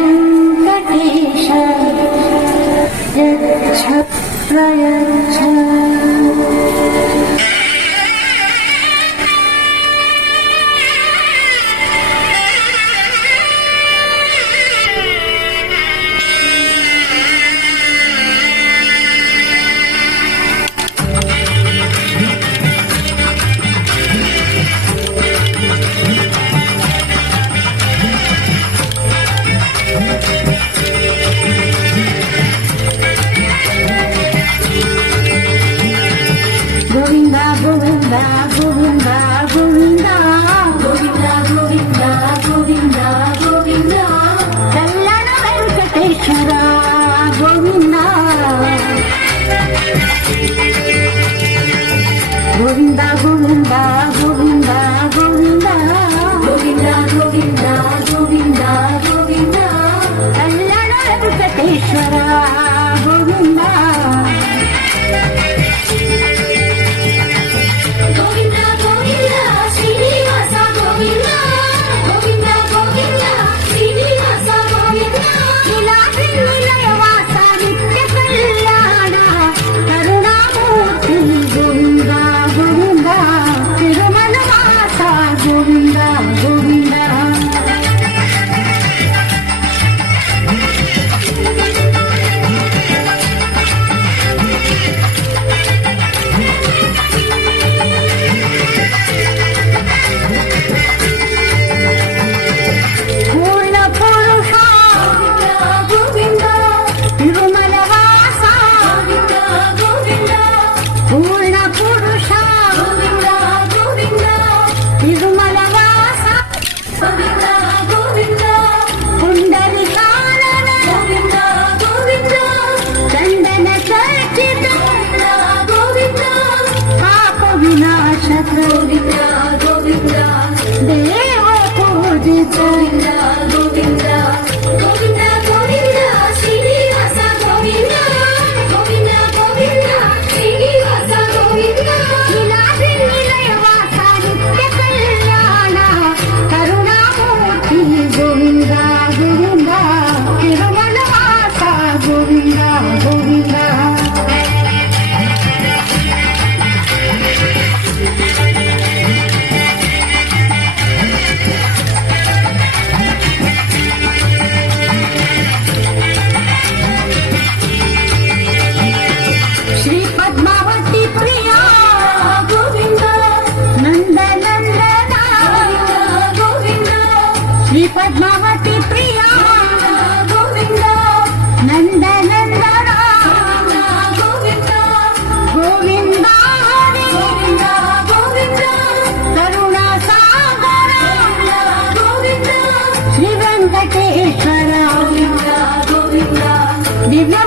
వెంకటేశ యచ్చ ప్రయచ్చ. గోవిందా గోవిందా గోవిందా గోవిందా గోవిందా గోవిందా గోవిందా గోవిందా కళ్యాణ వెంకటేశ్వర గోవిందా గోవిందా గోవిందా గోవిందా గోవిందా గోవిందా గోవిందా గోవిందా గోవిందా కళ్యాణ వెంకటేశ్వర గోవిందా. గోవిందా గోవిందా దేవ పూజిత గోవిందా గోవిందా గోవిందా శ్రీనివాస గోవిందా గోవిందా గోవిందా శ్రీనివాస గోవిందా విలాసి నిలయవాస నిత్య కళ్యాణ కరుణామూర్తి గోవిందా గోవిందా తిరుమల వాస గోవిందా గోవిందా. శ్రీ పద్మావతి ప్రియా గోవిందా నంద నందన గోవిందా గోవిందా గోవిందా గోవిందా కరుణా సాగర గోవిందా శ్రీ వెంకటేశ్వర గోవిందా గోవిందా దివ్య